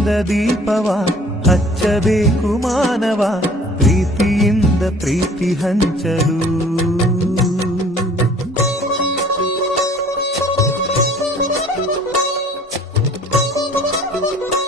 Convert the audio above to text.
ಇಂದ ದೀಪವ ಹಚ್ಚಬೇಕು ಮಾನವ ಪ್ರೀತಿಯಿಂದ ಪ್ರೀತಿ ಹಂಚಲು thank you